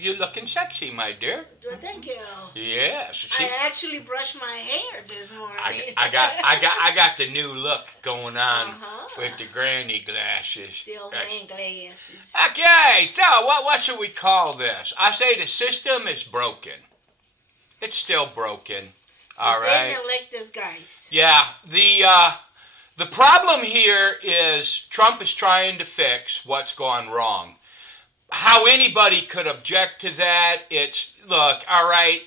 you're looking sexy, my dear. Well, thank you. Yes. See, I actually brushed my hair this morning. I got the new look going on with the Uh-huh. granny glasses. The old man glasses. Okay, so what should we call this? I say the system is broken. It's still broken. All They right. didn't elect us guys. Yeah. The problem here is Trump is trying to fix what's gone wrong. How anybody could object to that? Look. All right.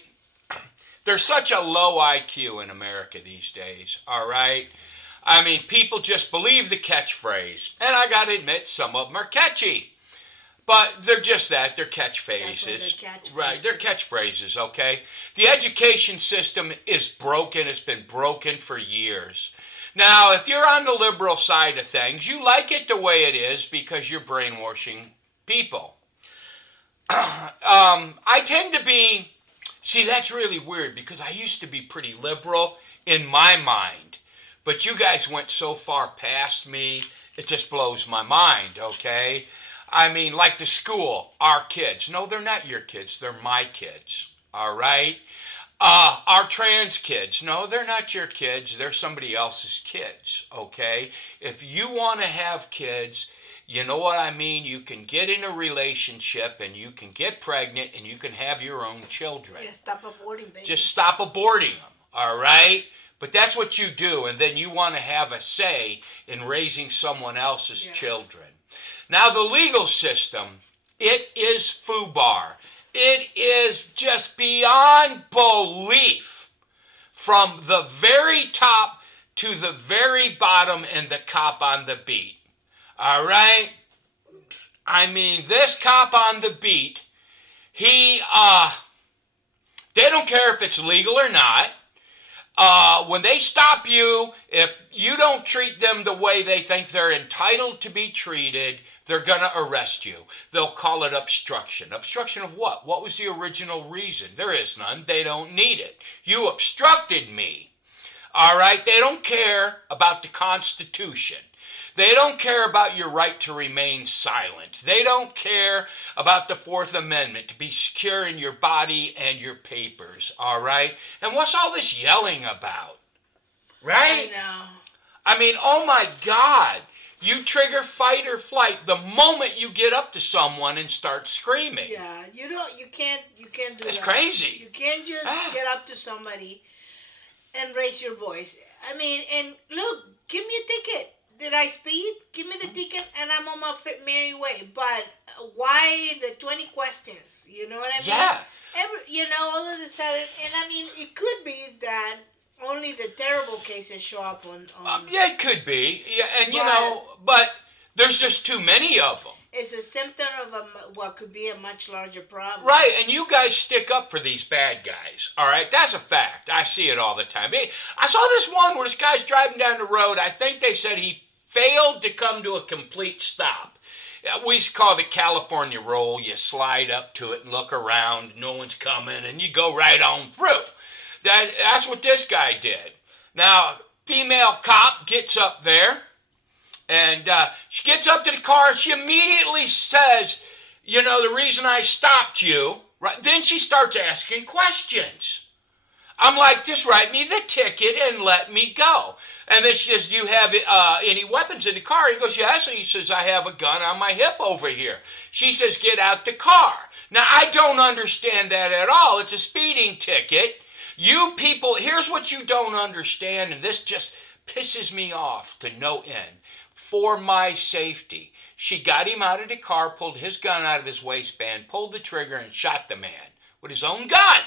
There's such a low IQ in America these days. All right. I mean, people just believe the catchphrase, and I got to admit, some of them are catchy. But they're just that. They're catchphrases. Right, they're catchphrases, okay? The education system is broken. It's been broken for years. Now, if you're on the liberal side of things, you like it the way it is because you're brainwashing people. I tend to be, see, that's really weird because I used to be pretty liberal in my mind. But you guys went so far past me, it just blows my mind, okay? I mean, like the school, our kids. No, they're not your kids. They're my kids. All right? Our trans kids. No, they're not your kids. They're somebody else's kids. Okay? If you want to have kids, you know what I mean? You can get in a relationship and you can get pregnant and you can have your own children. Yeah, stop aborting, baby. Just stop aborting them. All right? But that's what you do. And then you want to have a say in raising someone else's children. Now, the legal system, it is FUBAR. It is just beyond belief from the very top to the very bottom and the cop on the beat. All right? I mean, this cop on the beat, they don't care if it's legal or not. When they stop you, if you don't treat them the way they think they're entitled to be treated, they're going to arrest you. They'll call it obstruction. Obstruction of what? What was the original reason? There is none. They don't need it. You obstructed me. All right? They don't care about the Constitution. They don't care about your right to remain silent. They don't care about the Fourth Amendment, to be secure in your body and your papers, all right? And what's all this yelling about? Right? I know. I mean, oh my God. You trigger fight or flight the moment you get up to someone and start screaming. Yeah, you can't do that. It's crazy. You can't just get up to somebody and raise your voice. I mean, and look, give me a ticket. Did I speed? Give me the ticket and I'm on my merry way. But why the 20 questions? You know what I mean? Yeah. All of a sudden, and I mean, it could be that only the terrible cases show up on yeah, it could be. Yeah, and but there's just too many of them. It's a symptom of what could be a much larger problem. Right, and you guys stick up for these bad guys, all right? That's a fact. I see it all the time. I saw this one where this guy's driving down the road. I think they said he failed to come to a complete stop. We used to call it the California roll. You slide up to it and look around. No one's coming, and you go right on through. That's what this guy did. Now, female cop gets up there. And she gets up to the car and she immediately says, the reason I stopped you, right? Then she starts asking questions. I'm like, just write me the ticket and let me go. And then she says, do you have any weapons in the car? He goes, yes. And he says, I have a gun on my hip over here. She says, get out the car. Now, I don't understand that at all. It's a speeding ticket. You people, here's what you don't understand, and this just pisses me off to no end. For my safety. She got him out of the car, pulled his gun out of his waistband, pulled the trigger, and shot the man with his own gun.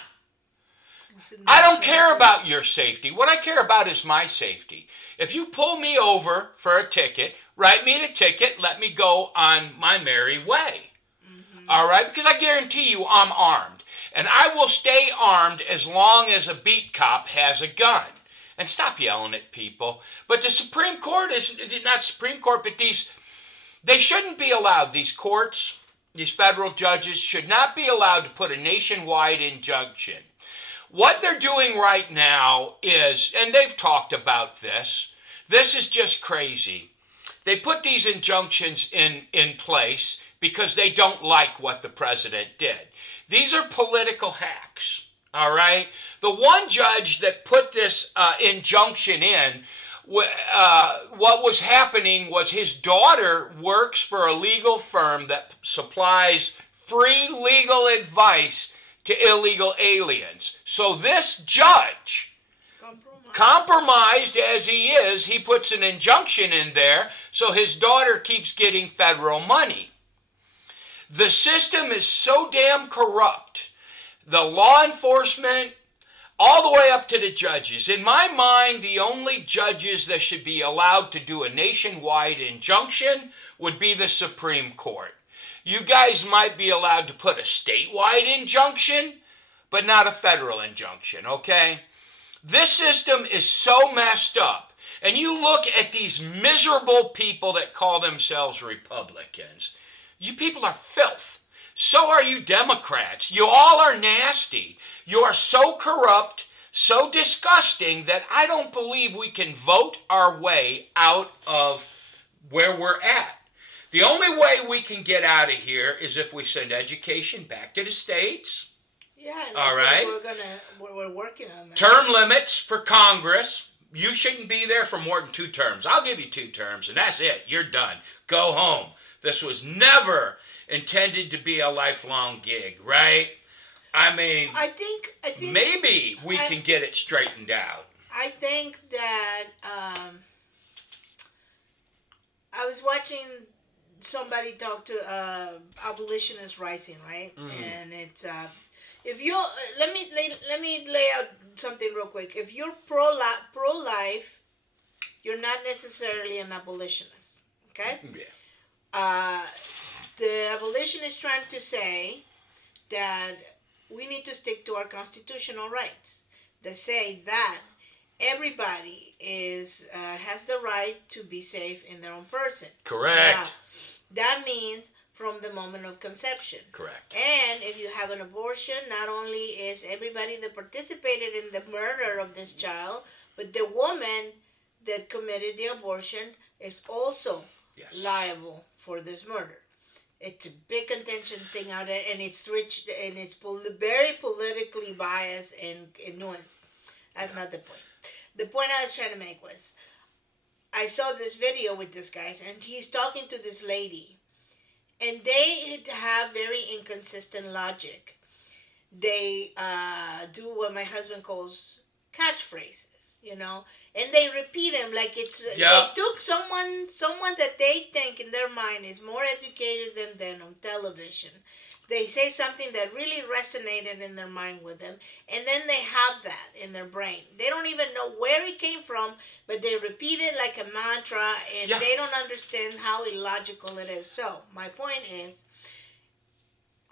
I don't care about your safety. What I care about is my safety. If you pull me over for a ticket, write me the ticket, let me go on my merry way. Mm-hmm. All right? Because I guarantee you I'm armed. And I will stay armed as long as a beat cop has a gun. And stop yelling at people. But the Supreme Court is, not Supreme Court, but they shouldn't be allowed, these courts, these federal judges should not be allowed to put a nationwide injunction. What they're doing right now is, and they've talked about this is just crazy. They put these injunctions in place. because they don't like what the president did. These are political hacks, all right? The one judge that put this injunction in, what was happening was his daughter works for a legal firm that supplies free legal advice to illegal aliens. So this judge, compromised as he is, he puts an injunction in there so his daughter keeps getting federal money. The system is so damn corrupt. The law enforcement, all the way up to the judges. In my mind, the only judges that should be allowed to do a nationwide injunction would be the Supreme Court. You guys might be allowed to put a statewide injunction, but not a federal injunction, okay? This system is so messed up. And you look at these miserable people that call themselves Republicans. You people are filth. So are you Democrats. You all are nasty. You are so corrupt, so disgusting that I don't believe we can vote our way out of where we're at. The only way we can get out of here is if we send education back to the states. Yeah, and all right. We're working on that. Term limits for Congress. You shouldn't be there for more than 2 terms. I'll give you 2 terms, and that's it. You're done. Go home. This was never intended to be a lifelong gig, right? I mean, I think maybe we can get it straightened out. I think that I was watching somebody talk to Abolitionist Rising, right? And it's if you let me lay out something real quick. If you're pro-life, you're not necessarily an abolitionist, okay? Yeah. The abolitionist is trying to say that we need to stick to our constitutional rights. They say that everybody has the right to be safe in their own person. Correct. Now, that means from the moment of conception. Correct. And if you have an abortion, not only is everybody that participated in the murder of this child, but the woman that committed the abortion is also liable for this murder. It's a big contention thing out there, and it's rich, and it's very politically biased and nuanced. That's not the point. The point I was trying to make was, I saw this video with this guy, and he's talking to this lady, and they have very inconsistent logic. They do what my husband calls catchphrases, you know, and they repeat them like it's. They took someone that they think in their mind is more educated than them on television. They say something that really resonated in their mind with them, and then they have that in their brain. They don't even know where it came from, but they repeat it like a mantra, and they don't understand how illogical it is. So, my point is,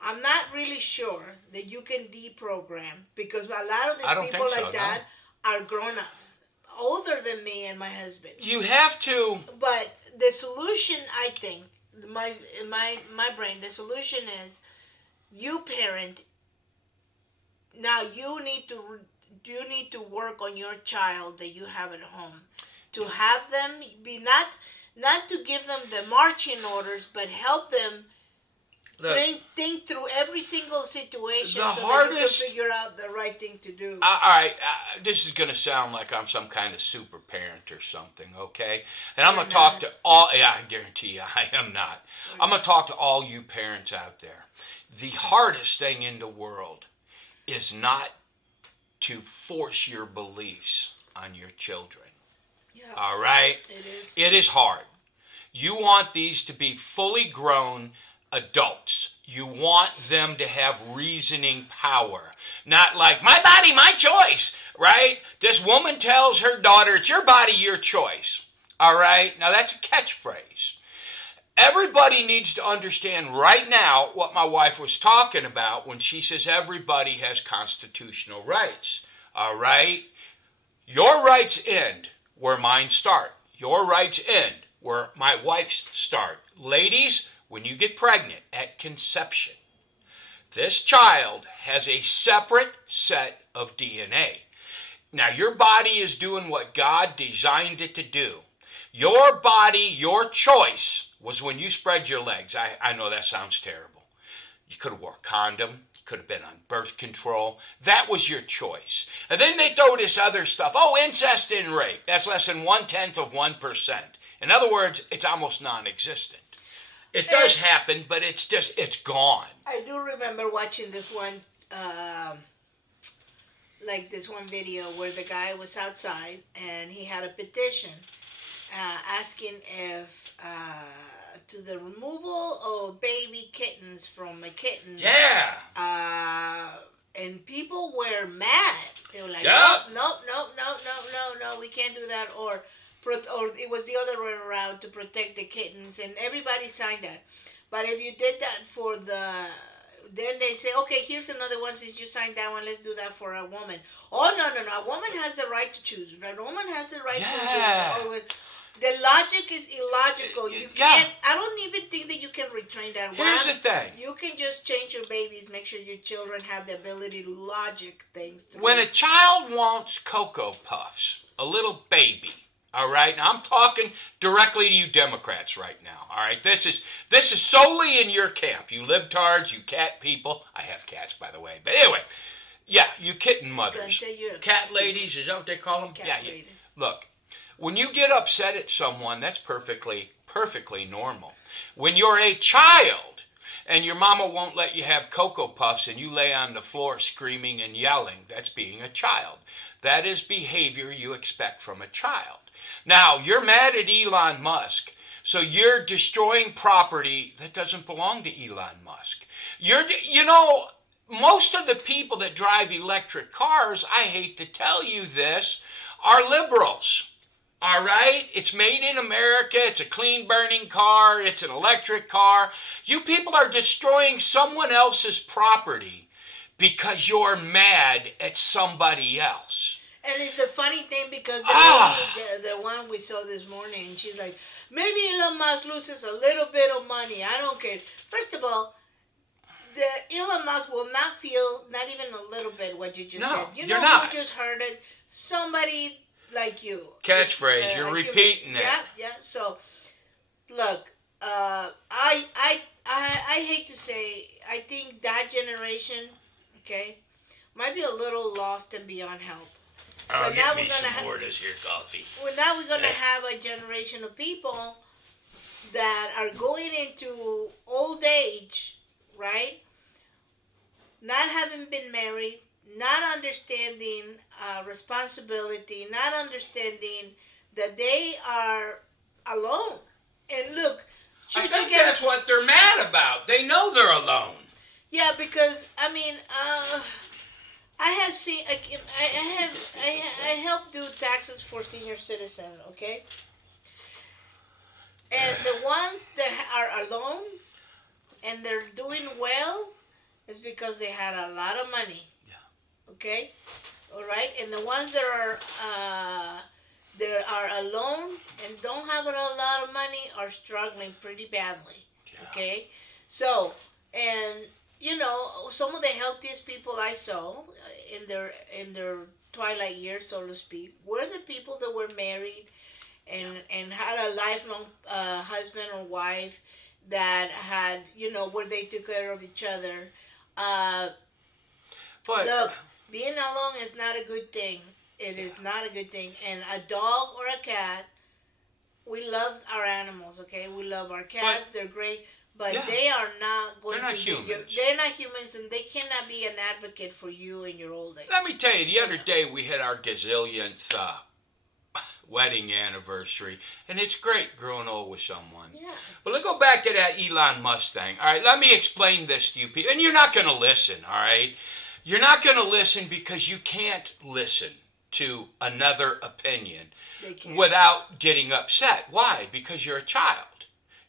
I'm not really sure that you can deprogram, because a lot of these people like that are grown-ups, older than me and my husband. You have to. But the solution, I think, my brain, the solution is, you parent. Now you need to work on your child that you have at home, to have them be not to give them the marching orders, but help them think through every single situation so that you can figure out the right thing to do. All right, this is going to sound like I'm some kind of super parent or something, okay? And I'm going to talk to all, I guarantee you I am not. I'm going to talk to all you parents out there. The hardest thing in the world is not to force your beliefs on your children. Yeah. All right? It is. It is hard. You want these to be fully grown adults. You want them to have reasoning power. Not like, my body, my choice, right? This woman tells her daughter, it's your body, your choice. All right? Now that's a catchphrase. Everybody needs to understand right now what my wife was talking about when she says everybody has constitutional rights. All right? Your rights end where mine start. Your rights end where my wife's start. Ladies, when you get pregnant at conception, this child has a separate set of DNA. Now, your body is doing what God designed it to do. Your body, your choice was when you spread your legs. I know that sounds terrible. You could have wore a condom. You could have been on birth control. That was your choice. And then they throw this other stuff. Oh, incest and rape. That's less than 1/10%. In other words, it's almost non-existent. It does happen, but it's gone. I do remember watching this one, this one video where the guy was outside and he had a petition asking if to the removal of baby kittens from a kitten. Yeah. And people were mad. They were like, Yep. no, we can't do that. Or it was the other way around, to protect the kittens, and everybody signed that. But if you did that then they say, okay, here's another one. Since you signed that one, let's do that for a woman. Oh, no. A woman has the right to choose. A woman has the right to do it. The logic is illogical. You can't. I don't even think that you can retrain that. Here's the thing. You can just change your babies. Make sure your children have the ability to logic things. When a child wants Cocoa Puffs, a little baby, all right? Now, I'm talking directly to you Democrats right now, all right? This is solely in your camp. You libtards, you cat people. I have cats, by the way. But anyway, yeah, you kitten mothers. Cat ladies, is that what they call them? Cat ladies. Look, when you get upset at someone, that's perfectly normal. When you're a child and your mama won't let you have Cocoa Puffs and you lay on the floor screaming and yelling, that's being a child. That is behavior you expect from a child. Now, you're mad at Elon Musk, so you're destroying property that doesn't belong to Elon Musk. Most of the people that drive electric cars, I hate to tell you this, are liberals. All right? It's made in America. It's a clean burning car. It's an electric car. You people are destroying someone else's property because you're mad at somebody else. And it's a funny thing because the one we saw this morning, she's like, maybe Elon Musk loses a little bit of money. I don't care. First of all, the Elon Musk will not feel, not even a little bit, what you just said. You're not. Who just heard it? Somebody like you. Catchphrase. You're repeating it. Yeah. So, look, I hate to say, I think that generation, okay, might be a little lost and beyond help. But now we're gonna have this here coffee. Well, now we're gonna have a generation of people that are going into old age, right? Not having been married, not understanding responsibility, not understanding that they are alone. And look, I think that's what they're mad about. They know they're alone. Yeah, because I mean, I have seen. I help do taxes for senior citizens. Okay, and the ones that are alone and they're doing well is because they had a lot of money. Yeah. Okay. All right, and the ones that are alone and don't have a lot of money are struggling pretty badly. Yeah. Okay, so and. Some of the healthiest people I saw in their twilight years, so to speak, were the people that were married and had a lifelong husband or wife that had, where they took care of each other. But look, being alone is not a good thing. It is not a good thing. And a dog or a cat, we love our animals, okay? We love our cats. They're great. But they are not going to be humans. They're not humans, and they cannot be an advocate for you in your old age. Let me tell you, the other day we had our gazillionth wedding anniversary, and it's great growing old with someone. Yeah. But let's go back to that Elon Musk thing. All right, let me explain this to you people. And you're not going to listen, all right? You're not going to listen because you can't listen to another opinion without getting upset. Why? Because you're a child.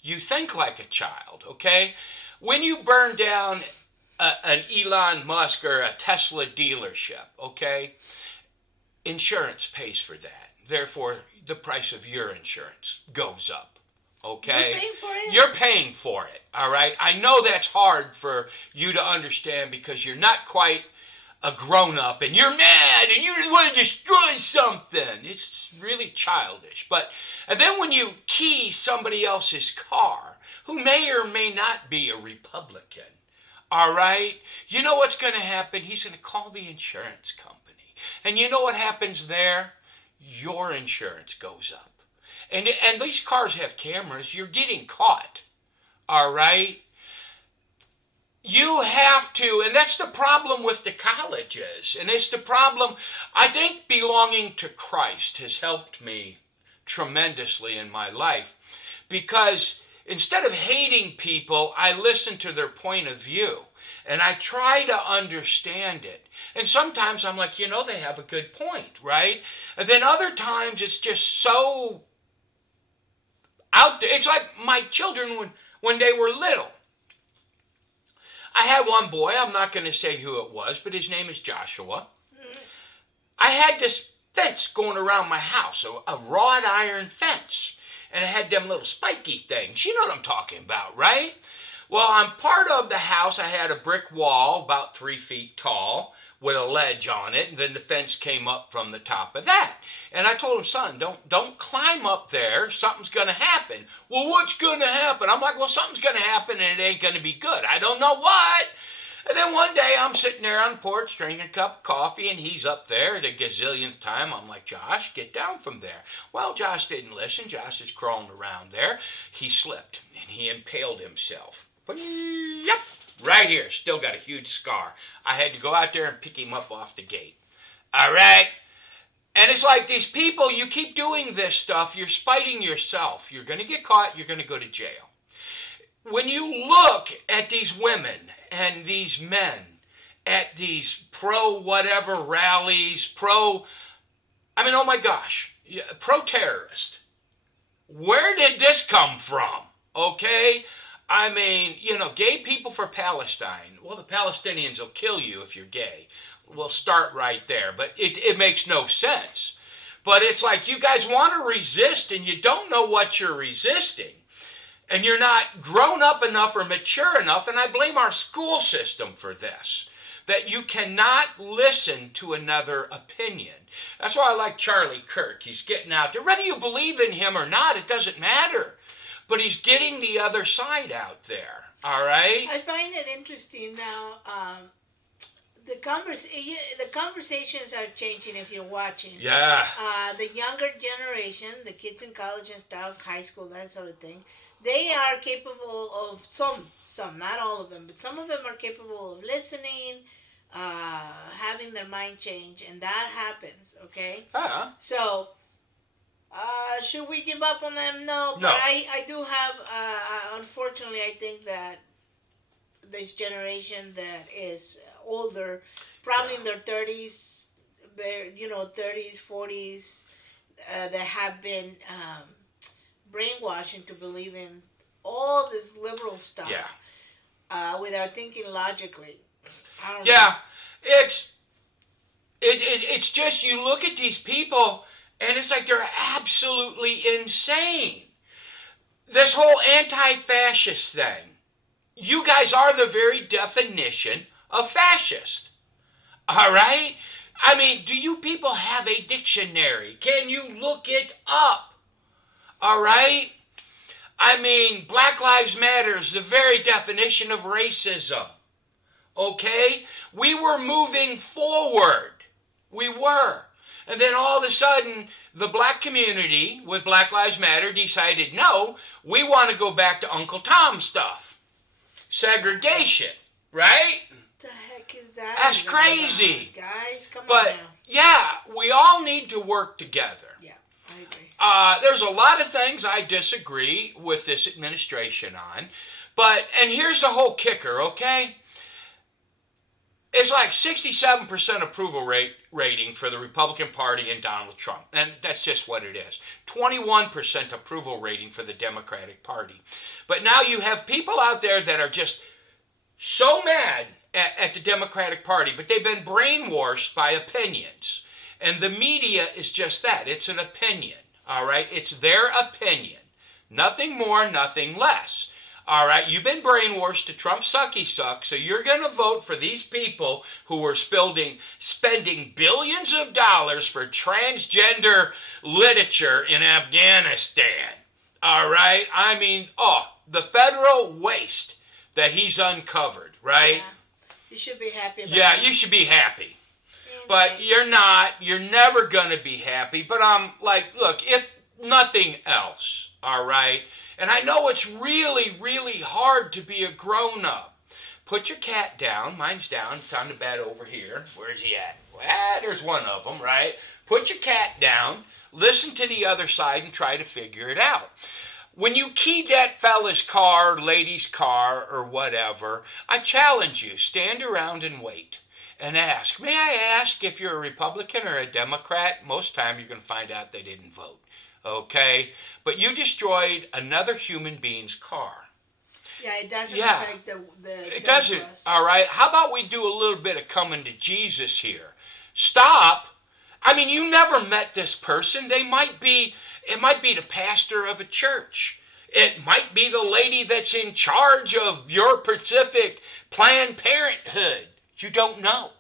You think like a child, okay? When you burn down an Elon Musk or a Tesla dealership, okay, insurance pays for that. Therefore, the price of your insurance goes up, okay? You're paying for it? You're paying for it, all right? I know that's hard for you to understand because you're not quite a grown-up and you're mad and you want to destroy something. It's really childish. And then when you key somebody else's car, who may or may not be a Republican, all right, you know what's going to happen? He's going to call the insurance company. And you know what happens there? Your insurance goes up. And these cars have cameras. You're getting caught, all right? You have to, and that's the problem with the colleges. And it's the problem, I think belonging to Christ has helped me tremendously in my life. Because instead of hating people, I listen to their point of view. And I try to understand it. And sometimes I'm like, they have a good point, right? And then other times it's just so out there. It's like my children when they were little. I had one boy, I'm not going to say who it was, but his name is Joshua. I had this fence going around my house, a wrought iron fence. And it had them little spiky things. You know what I'm talking about, right? Well, on part of the house, I had a brick wall about 3 feet tall with a ledge on it, and then the fence came up from the top of that. And I told him, son, don't climb up there. Something's going to happen. Well, what's going to happen? I'm like, well, something's going to happen, and it ain't going to be good. I don't know what. And then one day, I'm sitting there on the porch drinking a cup of coffee, and he's up there the gazillionth time. I'm like, Josh, get down from there. Well, Josh didn't listen. Josh is crawling around there. He slipped, and he impaled himself. Yep, right here. Still got a huge scar. I had to go out there and pick him up off the gate. All right? And it's like these people, you keep doing this stuff, you're spiting yourself. You're going to get caught. You're going to go to jail. When you look at these women and these men at these pro-whatever rallies, oh my gosh, pro-terrorist, where did this come from? Okay? Gay people for Palestine. Well, the Palestinians will kill you if you're gay. We'll start right there. But it makes no sense. But it's like you guys want to resist and you don't know what you're resisting. And you're not grown up enough or mature enough. And I blame our school system for this. That you cannot listen to another opinion. That's why I like Charlie Kirk. He's getting out there. Whether you believe in him or not, it doesn't matter. But he's getting the other side out there, all right? I find it interesting now. The conversations are changing if you're watching. Yeah. The younger generation, the kids in college and stuff, high school, that sort of thing, they are capable of some, not all of them, but some of them are capable of listening, having their mind change, and that happens, okay? So... should we give up on them? No, but I do have, unfortunately, I think that this generation that is older, probably in their 30s, 30s, 40s, that have been brainwashed into believing all this liberal stuff without thinking logically. I don't know. It's just you look at these people... And it's like they're absolutely insane. This whole anti-fascist thing. You guys are the very definition of fascist. All right? Do you people have a dictionary? Can you look it up? All right? Black Lives Matter is the very definition of racism. Okay? We were moving forward. We were. And then all of a sudden, the black community with Black Lives Matter decided, no, we want to go back to Uncle Tom stuff. Segregation, right? What the heck is that? That's crazy. Guys, come on But, now. yeah, we all need to work together. Yeah, I agree. There's a lot of things I disagree with this administration on. And here's the whole kicker, okay? It's like 67% approval rating for the Republican Party and Donald Trump. And that's just what it is. 21% approval rating for the Democratic Party. But now you have people out there that are just so mad at the Democratic Party, but they've been brainwashed by opinions. And the media is just that. It's an opinion, all right? It's their opinion. Nothing more, nothing less. All right, you've been brainwashed to Trump sucky suck, so you're going to vote for these people who are spending billions of dollars for transgender literature in Afghanistan. All right, I mean, the federal waste that he's uncovered, right? Yeah. You should be happy about Yeah, that. you should be happy. Okay. But you're not. You're never going to be happy. But I'm like, look, if nothing else, all right? And I know it's really, really hard to be a grown-up. Put your cat down. Mine's down. It's on the bed over here. Where's he at? Well, there's one of them, right? Put your cat down. Listen to the other side and try to figure it out. When you key that fella's car, lady's car, or whatever, I challenge you, stand around and wait and ask, may I ask if you're a Republican or a Democrat? Most time you're going to find out they didn't vote, okay? But you destroyed another human being's car. Yeah, it doesn't Yeah. affect the It doesn't, bus. all right? How about we do a little bit of coming to Jesus here? Stop. I mean, you never met this person. It might be the pastor of a church. It might be the lady that's in charge of your Pacific Planned Parenthood. You don't know.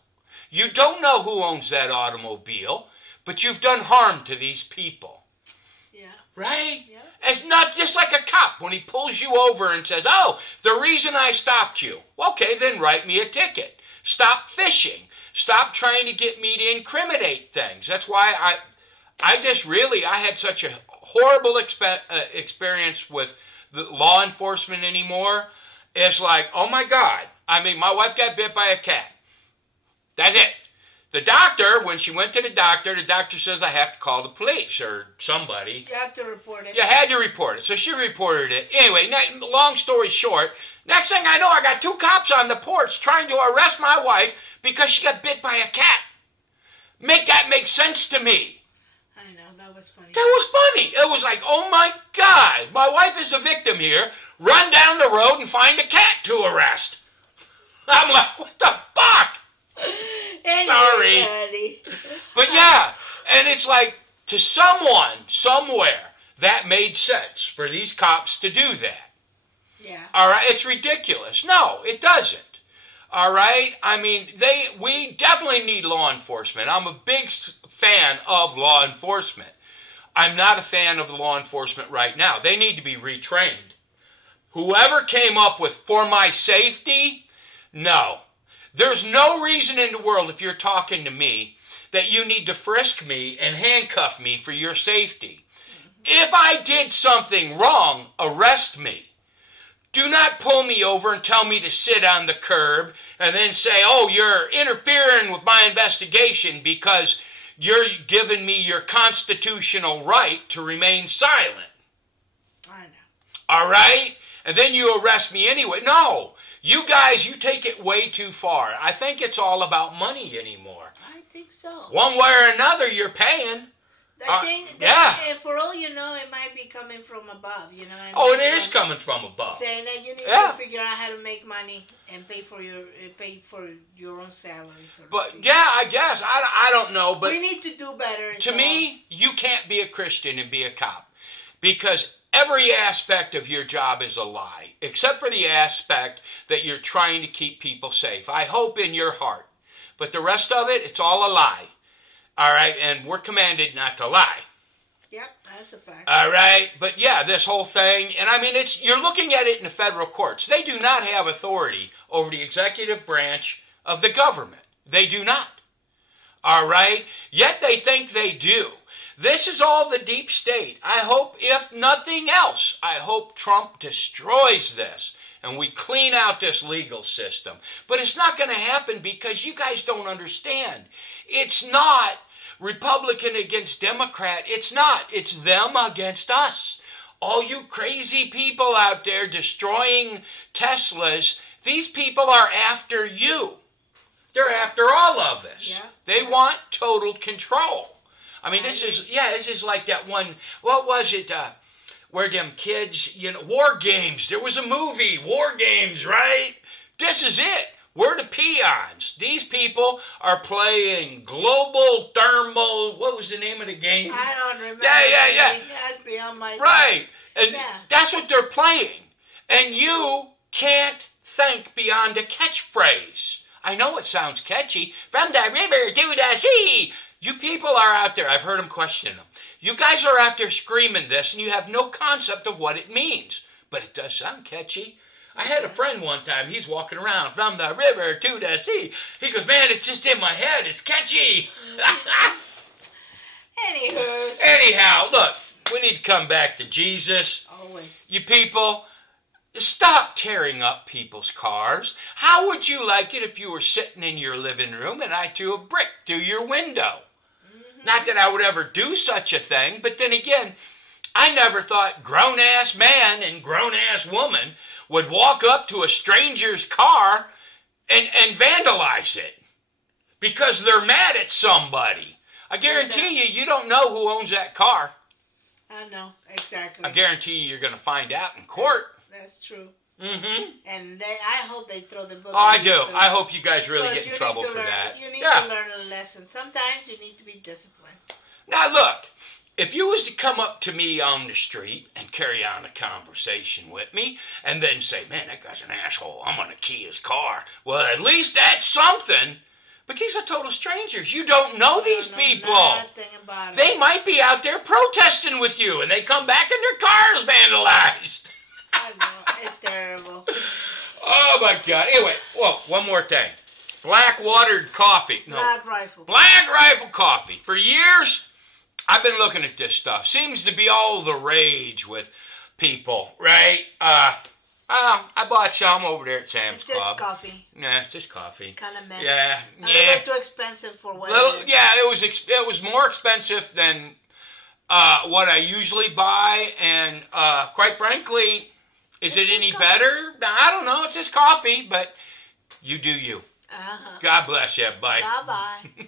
You don't know who owns that automobile, but you've done harm to these people. Yeah. Right? Yeah. It's not just like a cop when he pulls you over and says, oh, the reason I stopped you. Okay, then write me a ticket. Stop fishing. Stop trying to get me to incriminate things. That's why I had such a horrible experience with the law enforcement anymore. It's like, oh my God. I mean, my wife got bit by a cat. That's it. The doctor, when she went to the doctor says I have to call the police or somebody. You have to report it. You had to report it. So she reported it. Anyway, long story short, next thing I know, I got 2 cops on the porch trying to arrest my wife because she got bit by a cat. Make that make sense to me. I know, that was funny. That was funny. It was like, oh my God, my wife is the victim here. Run down the road and find a cat to arrest. I'm like, what the fuck? Anyway, Sorry. Daddy. But yeah, and it's like, to someone, somewhere, that made sense for these cops to do that. Yeah. All right, it's ridiculous. No, it doesn't. All right, I mean, we definitely need law enforcement. I'm a big fan of law enforcement. I'm not a fan of law enforcement right now. They need to be retrained. Whoever came up with for my safety, no. There's no reason in the world, if you're talking to me, that you need to frisk me and handcuff me for your safety. If I did something wrong, arrest me. Do not pull me over and tell me to sit on the curb and then say, oh, you're interfering with my investigation because you're giving me your constitutional right to remain silent. I know. All right? And then you arrest me anyway. No. You guys, you take it way too far. I think it's all about money anymore. I think so. One way or another, you're paying. I think yeah. and for all you know, it might be coming from above, you know what I mean? Oh, it is coming from above. Saying that you need Yeah. to figure out how to make money and pay for your own salary. So to But speak. yeah, I guess. I don't know. But we need to do better. to me, you can't be a Christian and be a cop. Because every aspect of your job is a lie. Except for the aspect that you're trying to keep people safe. I hope in your heart. But the rest of it, it's all a lie. All right, and we're commanded not to lie. Yep, that's a fact. All right, but yeah, this whole thing, and I mean, you're looking at it in the federal courts. They do not have authority over the executive branch of the government. They do not. All right, yet they think they do. This is all the deep state. I hope, if nothing else, I hope Trump destroys this and we clean out this legal system. But it's not going to happen because you guys don't understand. It's not Republican against Democrat. It's not. It's them against us. All you crazy people out there destroying Teslas, these people are after you. They're after all of us. Yeah. They want total control. I mean, this is like that one, what was it, where them kids, War Games. There was a movie, War Games, right? This is it. We're the peons. These people are playing global thermal, what was the name of the game? I don't remember. Yeah. That's beyond my... Right. And Yeah. that's what they're playing. And you can't think beyond a catchphrase. I know it sounds catchy. From the river to the sea. You people are out there, I've heard them question them. You guys are out there screaming this and you have no concept of what it means. But it does sound catchy. I had a friend one time, he's walking around from the river to the sea. He goes, man, it's just in my head. It's catchy. Anywho. Anyhow, look, we need to come back to Jesus. Always. You people, stop tearing up people's cars. How would you like it if you were sitting in your living room and I threw a brick through your window? Mm-hmm. Not that I would ever do such a thing, but then again, I never thought grown-ass man and grown-ass woman would walk up to a stranger's car and vandalize it because they're mad at somebody. I guarantee you don't know who owns that car. I know, exactly. I guarantee you're going to find out in court. That's true. Mm-hmm. And I hope they throw the book. Oh, I do. I hope you guys really get in trouble for that. You need to learn a lesson. Sometimes you need to be disciplined. Now, look. If you was to come up to me on the street and carry on a conversation with me and then say, man, that guy's an asshole, I'm going to key his car. Well, at least that's something. But these are total strangers. You don't know these people. Nothing about it. They might be out there protesting with you and they come back and their car is vandalized. I know. It's terrible. Oh, my God. Anyway, well, one more thing. Black watered coffee. No. Black Rifle. Black Rifle coffee. For years, I've been looking at this stuff. Seems to be all the rage with people, right? I bought some over there at Sam's Club. It's just coffee. Yeah, it's just coffee. Kind of meh. Yeah, A little too expensive for what it is. Yeah, it was more expensive than what I usually buy, and quite frankly, is it any better? I don't know. It's just coffee, but you do you. Uh-huh. God bless you. Bye. Bye-bye.